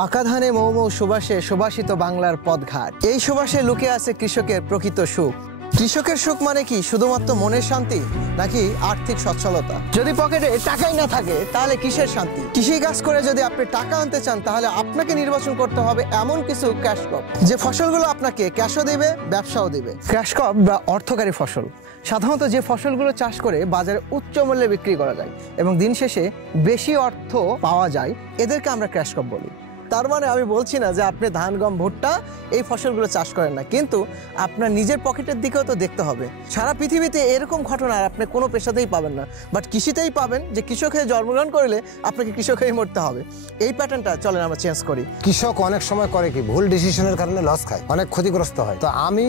পাকা ধানে মৌ মৌ সুবাসে সুবাসিত বাংলার পথঘাট। এই সুবাসে লুকিয়ে আছে কৃষকের প্রকৃত সুখ। কৃষকের সুখ মানে কি শুধুমাত্র মনের শান্তি, নাকি আর্থিক সচ্ছলতা? যদি পকেটে টাকাই না থাকে তাহলে কিসের শান্তি? কৃষি কাজ করে যদি আপনি টাকা আনতে চান তাহলে আপনাকে নির্বাচন করতে হবে এমন কিছু ক্যাশ ক্রপ, যে ফসলগুলো আপনাকে ক্যাশও দেবে, ব্যবসাও দেবে। ক্যাশ ক্রপ বা অর্থকারী ফসল সাধারণত যে ফসলগুলো চাষ করে বাজারে উচ্চ মূল্যে বিক্রি করা যায় এবং দিন শেষে বেশি অর্থ পাওয়া যায়, এদেরকে আমরা ক্যাশ ক্রপ বলি। তার মানে আমি বলছি না যে আপনি ধান, গম, ভুট্টা এই ফসলগুলো চাষ করেন না, কিন্তু আপনার নিজের পকেটের দিকেও তো দেখতে হবে। সারা পৃথিবীতে এরকম ঘটনা আর আপনি কোনো পেশাতেই পাবেন না, বাট কৃষিতেই পাবেন, যে কৃষক হয়ে জন্মগ্রহণ করলে আপনাকে কৃষক হয়েই মরতে হবে। এই প্যাটার্নটা চলেন আমরা চেঞ্জ করি। কৃষক অনেক সময় করে কি ভুল ডিসিশনের কারণে লস খায়, অনেক ক্ষতিগ্রস্ত হয়। তো আমি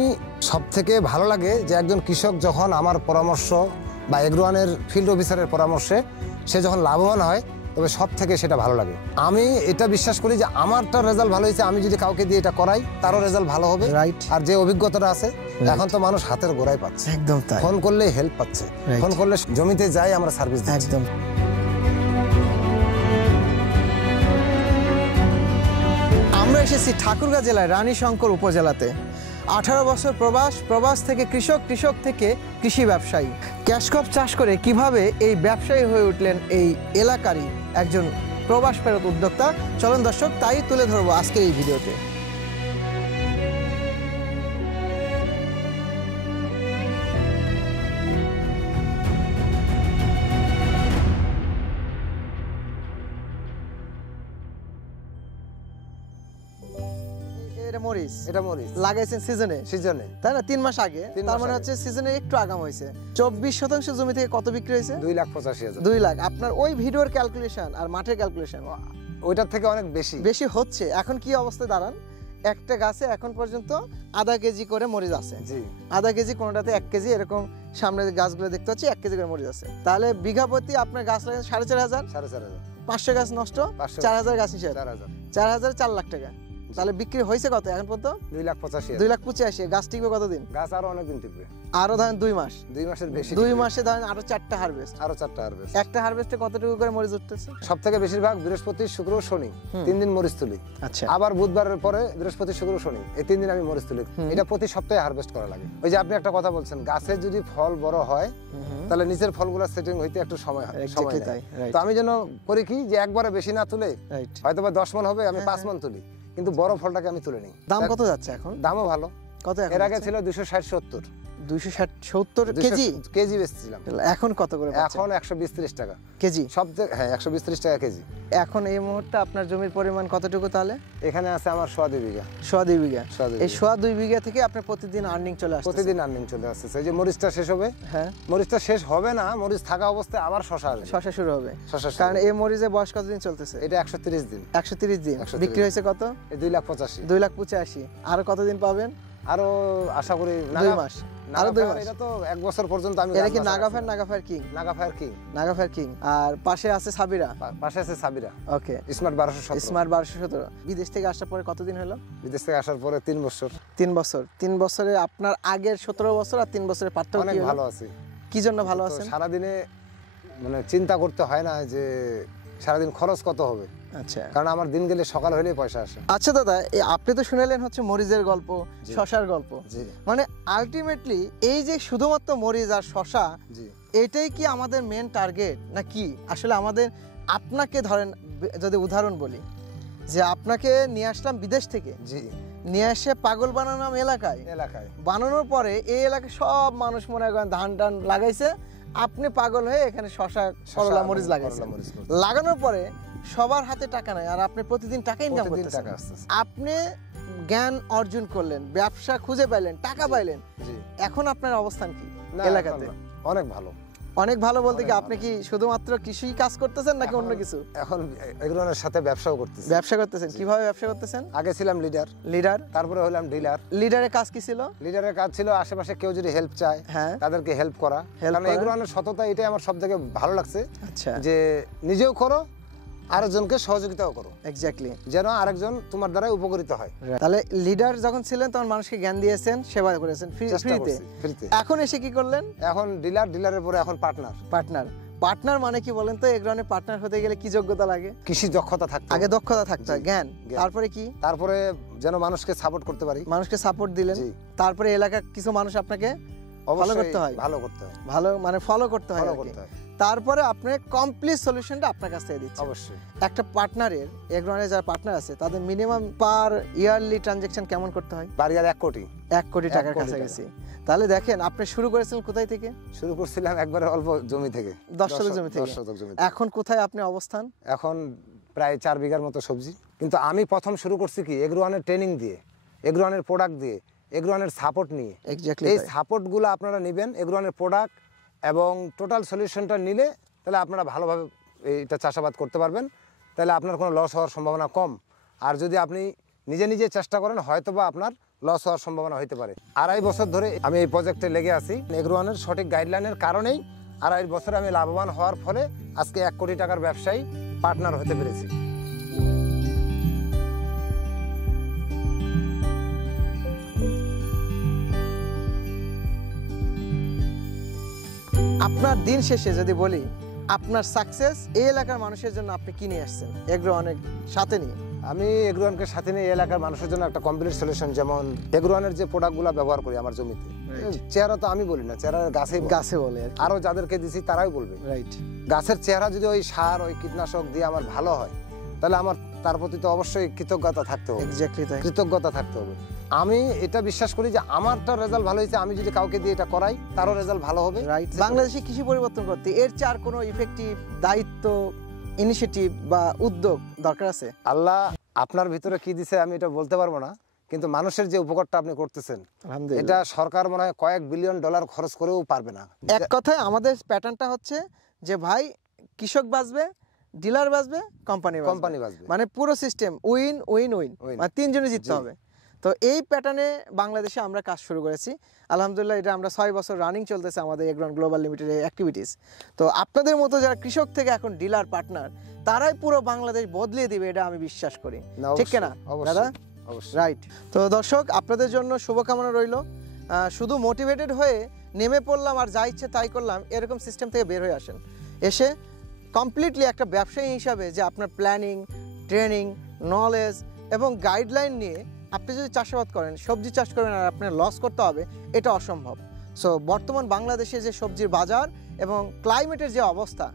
সব থেকে ভালো লাগে যে একজন কৃষক যখন আমার পরামর্শ বা এগ্রোয়ানের ফিল্ড অফিসারের পরামর্শে সে যখন লাভবান হয়, তবে সব থেকে সেটা ভালো লাগে। আমি এটা বিশ্বাস করি যে আমারটা রেজাল্ট ভালো হয়েছে, আমি যদি কাউকে দিয়ে এটা করাই তারও রেজাল্ট ভালো হবে। রাইট। আর যে অভিজ্ঞতাটা আছে এখন তো মানুষ হাতের গোড়ায় পাচ্ছে, একদম তাই। ফোন করলে হেল্প পাচ্ছে, ফোন করলে জমিতে যাই আমরা সার্ভিস দিচ্ছি। একদম। আমরা এসেছি ঠাকুরগাঁ জেলার রানীশঙ্কর উপজেলাতে। 18 বছর প্রবাস, প্রবাস থেকে কৃষক, কৃষক থেকে কৃষি ব্যবসায়ী। ক্যাশ ক্রপ চাষ করে কিভাবে এই ব্যবসায়ী হয়ে উঠলেন এই এলাকারই একজন প্রবাস ফেরত উদ্যোক্তা, চলুন দর্শক তাই তুলে ধরবো আজকের এই ভিডিওতে। মরিচ, এটা মরিচ লাগাইছেন সিজনে, তাই না? 3 মাস আগে, তার মানে হচ্ছে সিজনে একটু আগাম হয়েছে। 24% জমি থেকে কত বিক্রি হয়েছে? 2,85,000। 2 লাখ। আপনার ওই ভিডিওর ক্যালকুলেশন আর মাঠের ক্যালকুলেশন ওইটার থেকে অনেক বেশি হচ্ছে। এখন কি অবস্থায় দাঁড়ান? একটা গাছে এখন পর্যন্ত আধা কেজি করে মরিচ আছে। জি, আধা কেজি, কোনোটাতে 1 কেজি, এরকম সামনে গাছগুলো দেখতে পাচ্ছি 1 কেজি করে মরিচ আছে। তাহলে বিঘা প্রতি আপনার গাছ লাগে 4,500, 500 গাছ নষ্ট, 4,000 গাছ হিসেবে 4,000, 4 লাখ টাকা। তাহলে বিক্রি হয়েছে কত এখন পর্যন্ত? 2,85,000। গাছ টিকবে কতদিন? গাছ আরো অনেকদিন টিকবে। আরো ধরেন 2 মাস, 2 মাসের বেশি। 2 মাসে ধরেন আরো 4টা হারভেস্ট। একটা হারভেস্টে কতটুকু করে মরিচ উঠতেছে? সব থেকে বেশিরভাগ বৃহস্পতি, শুক্র, শনি 3 দিন মরিচ তুলি। আচ্ছা। আবার বুধবারের পরে বৃহস্পতি, শুক্র, শনি এই 3 দিন আমি মরিচ তুলি। এটা প্রতি সপ্তাহে হারভেস্ট করা লাগে। ওই যে আপনি একটা কথা বলছেন, গাছের যদি ফল বড় হয় তাহলে নিচের ফলগুলো সেটিং হইতে একটু সময় হয়। তো আমি যেন করি কি, যে একবারে বেশি না তুলে হয়তো বা 10 মণ হবে, আমি 5 মণ তুলি, কিন্তু বড় ফলটাকে আমি তুলে নিই। দাম কত যাচ্ছে এখন? দামও ভালো। কত? এর আগে ছিল 260-70। 260-70 কেজি বেচছিলাম। এখন কত করে? এখন 120-30 টাকা কেজি। সব হ্যাঁ, 120-30 টাকা কেজি। এখন এই মুহূর্তে আপনার জমির পরিমাণ কতটুকু তাহলে? এখানে আছে আমার 2.5 বিঘা। এই 2.5 বিঘা থেকে আপনার প্রতিদিন আর্নিং চলে আসছে? প্রতিদিন আর্নিং চলে আসছে। এই যে মরিচটা শেষ হবে, হ্যাঁ মরিচটা শেষ হবে না, মরিচ থাকা অবস্থায় আবার শশা শুরু হবে। কারণ এই মরিচের বয়স কতদিন চলতেছে? এটা 130 দিন। 130 দিন। বিক্রি হয়েছে কত? 2,85,000। 2,85,000। আরো কতদিন পাবেন? আরো আশা করি 2 মাস। আরো 2 মাস। এটা তো 1 বছর পর্যন্ত আমি। এটা কি নাগাফায়ার কিং। আর পাশে আছে সাবিরা। ওকে। স্মার্ট 1217। বিদেশ থেকে আসার পরে কতদিন হলো? বিদেশ থেকে আসার পরে 3 বছর। 3 বছরে আপনার আগের 17 বছর আর 3 বছরের পার্থক্য অনেক ভালো আছে। কি জন্য ভালো আছেন? সারা দিনে মানে চিন্তা করতে হয় না যে সারাদিন খরচ কত হবে। আচ্ছা। কারণ আমার দিন গেলে সকাল হলেই পয়সা আসে। আচ্ছা দাদা, আপনি তো শুনালেন হচ্ছে মরিচের গল্প, শশার গল্প। মানে আলটিমেটলি এই যে শুধুমাত্র মরিচ আর শশা, এটাই কি আমাদের মেন টার্গেট না কি? আসলে আমাদের, আপনাকে ধরেন যদি উদাহরণ বলি, যে আপনাকে নিয়ে আসলাম বিদেশ থেকে, নিয়ে এসে পাগল বানালাম এলাকায়, বানানোর পরে এই এলাকায় সব মানুষ মনে করেন ধান টান লাগাইছে, আপনি পাগল হয়ে এখানে শশা, করলা, মরিচ লাগাইছেন। লাগানোর পরে সবার হাতে টাকা নাই, আর আপনি প্রতিদিন টাকা ইনকাম করতেছেন। আপনি জ্ঞান অর্জন করলেন, ব্যবসা খুঁজে পাইলেন, টাকা পাইলেন, এখন আপনার অবস্থান কি এলাকাতে? অনেক ভালো বলতে কি, আপনি কি শুধুমাত্র কৃষি কাজ করতেছেন নাকি অন্য কিছু? এখন এগুলোর সাথে ব্যবসা করতেছেন। কিভাবে ব্যবসা করতেছেন? আগে ছিলাম লিডার, তারপরে হলাম ডিলার। লিডারের কাজ কি ছিল? লিডারের কাজ ছিল আশেপাশে কেউ যদি হেল্প চায় তাদেরকে হেল্প করা। কারণ এগুলোর সততা, এটাই আমার সবথেকে ভালো লাগছে। আচ্ছা। যে নিজেও করো, আরেকজনকে সহযোগিতাও করো। এক্স্যাক্টলি, যেন আরেকজন তোমার দ্বারা উপকৃত হয়। তাহলে লিডার যখন ছিলেন তখন মানুষকে জ্ঞান দিয়েছেন, সেবা করেছেন ফ্রিতে। এখন এসে কি করলেন? এখন ডিলারের পরে এখন পার্টনার। পার্টনার মানে কি বলেন তো? এগ্রনের পার্টনার হতে গেলে কি যোগ্যতা লাগে? কৃষি দক্ষতা থাকতে আগে হবে। দক্ষতা থাকতে হয়, জ্ঞান। তারপরে কি? তারপরে যেন মানুষকে সাপোর্ট করতে পারি। মানুষকে সাপোর্ট দিলেন, জি। তারপরে এলাকার কিছু মানুষ আপনাকে অবশ্যই করতে হয়। ভালো করতে হয়। ভালো মানে ফলো করতে হয় ফলো আর কি। করতে হয়। তারপরে আপনি কমপ্লিট সলিউশনটা আপনার কাছ থেকে দিচ্ছেন। অবশ্যই। একটা পার্টনারের, এগ্রনের যারা পার্টনার আছে তাদের মিনিমাম পার ইয়ারলি ট্রানজাকশন কেমন করতে হয়? বাড়িয়ার 1 কোটি। 1 কোটি টাকার 1 কোটি কাছাকাছি। তাহলে দেখেন আপনি শুরু করেছিলেন কোথায় থেকে? শুরু করছিলাম একবারে অল্প জমি থেকে, 10 শতক জমি থেকে। 10 শতক জমি। এখন কোথায় আপনি অবস্থান? এখন প্রায় 4 বিঘার মতো সবজি। কিন্তু আমি প্রথম শুরু করছি কি এগ্রোয়ানের ট্রেনিং দিয়ে, এগ্রোয়ানের প্রোডাক্ট দিয়ে, এগ্রোয়ানের সাপোর্ট নিয়ে। এক্স্যাক্টলি এই সাপোর্টগুলো আপনারা নেবেন, এগ্রোয়ানের প্রোডাক্ট এবং টোটাল সলিউশনটা নিলে তাহলে আপনারা ভালোভাবে এটা চাষাবাদ করতে পারবেন। তাহলে আপনার কোনো লস হওয়ার সম্ভাবনা কম। আর যদি আপনি নিজে নিজে চেষ্টা করেন হয়তোবা আপনার লস হওয়ার সম্ভাবনা হতে পারে। 2.5 বছর ধরে আমি এই প্রজেক্টে লেগে আছি। এগ্রোয়ানের সঠিক গাইডলাইনের কারণেই 2.5 বছরে আমি লাভবান হওয়ার ফলে আজকে 1 কোটি টাকার ব্যবসায়ী পার্টনার হতে পেরেছি। আপনার দিন শেষে যদি বলি আপনার সাকসেস এই এলাকার মানুষের জন্য আপনি কি নিয়ে আসছেন এগ্রো অনেক সাথে নিয়ে? আমি এগ্রোয়ানকে সাথে নিয়ে এই এলাকার মানুষের জন্য একটা কমপ্লিট সলিউশন, যেমন এগ্রোয়ানের যে প্রোডাক্টগুলো ব্যবহার করি আমার জমিতে, চেহারা তো আমি বলি না, চেহারা গাছে বলে আর কি। আরো যাদেরকে দিছি তারাই বলবে। রাইট। গাছের চেহারা যদি ওই সার ওই কীটনাশক দিয়ে আমার ভালো হয় তাহলে আমার তার প্রতি তো অবশ্যই কৃতজ্ঞতা থাকতে হবে। এক্স্যাক্টলি তাই। কৃতজ্ঞতা থাকতে হবে। আমি এটা বিশ্বাস করি যে আমারটা রেজাল্ট ভালো হয়েছে, আমি যদি কাউকে দিয়ে এটা করাই তারও রেজাল্ট ভালো হবে। রাইট। বাংলাদেশে কৃষি পরিবর্তন করতে এর চেয়ে আর কোনো ইফেক্টিভ দায়িত্ব, ইনিশিয়েটিভ বা উদ্যোগ দরকার আছে? আল্লাহ আপনার ভিতরে কি দিছে আমি এটা বলতে পারবো না, কিন্তু মানুষের যে উপকারটা আপনি করতেছেন এটা সরকার মনে হয় কয়েক বিলিয়ন ডলার খরচ করেও পারবে না। এক কথায় আমাদের প্যাটার্নটা হচ্ছে যে ভাই কৃষক বাঁচবে, ডিলার বাঁচবে, কোম্পানি বাঁচবে, মানে পুরো সিস্টেম উইন উইন উইন, মানে তিনজনে জিততে হবে। তো এই প্যাটার্নে বাংলাদেশে আমরা কাজ শুরু করেছি আলহামদুলিল্লাহ। এটা আমরা 6 বছর রানিং চলতেছে আমাদের এগ্রন গ্লোবাল লিমিটেডের অ্যাক্টিভিটিস। তো আপনাদের মতো যারা কৃষক থেকে এখন ডিলার পার্টনার তারাই পুরো বাংলাদেশ বদলিয়ে দিবে, এটা আমি বিশ্বাস করি। ঠিক কিনা দাদা? রাইট। তো দর্শক আপনাদের জন্য শুভকামনা রইল। শুধু মোটিভেটেড হয়ে নেমে পড়লাম আর যা ইচ্ছে তাই করলাম এরকম সিস্টেম থেকে বের হয়ে আসেন। এসে কমপ্লিটলি একটা ব্যবসায়ী হিসাবে যে আপনার প্ল্যানিং, ট্রেনিং, নলেজ এবং গাইডলাইন নিয়ে আপনি যদি চাষাবাদ করেন, সবজি চাষ করবেন আর আপনার লস করতে হবে, এটা অসম্ভব। সো বর্তমান বাংলাদেশে যে সবজির বাজার এবং ক্লাইমেটের যে অবস্থা,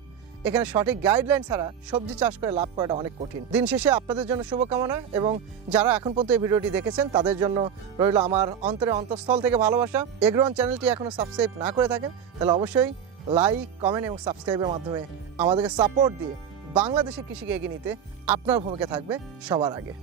এখানে সঠিক গাইডলাইন ছাড়া সবজি চাষ করে লাভ করাটা অনেক কঠিন। দিন শেষে আপনাদের জন্য শুভকামনা, এবং যারা এখন পর্যন্ত এই ভিডিওটি দেখেছেন তাদের জন্য রইল আমার অন্তঃস্থল থেকে ভালোবাসা। এগ্রোন চ্যানেলটি এখনও সাবস্ক্রাইব না করে থাকেন তাহলে অবশ্যই লাইক, কমেন্ট এবং সাবস্ক্রাইবের মাধ্যমে আমাদেরকে সাপোর্ট দিয়ে বাংলাদেশের কৃষিকে এগিয়ে নিতে আপনার ভূমিকা থাকবে সবার আগে।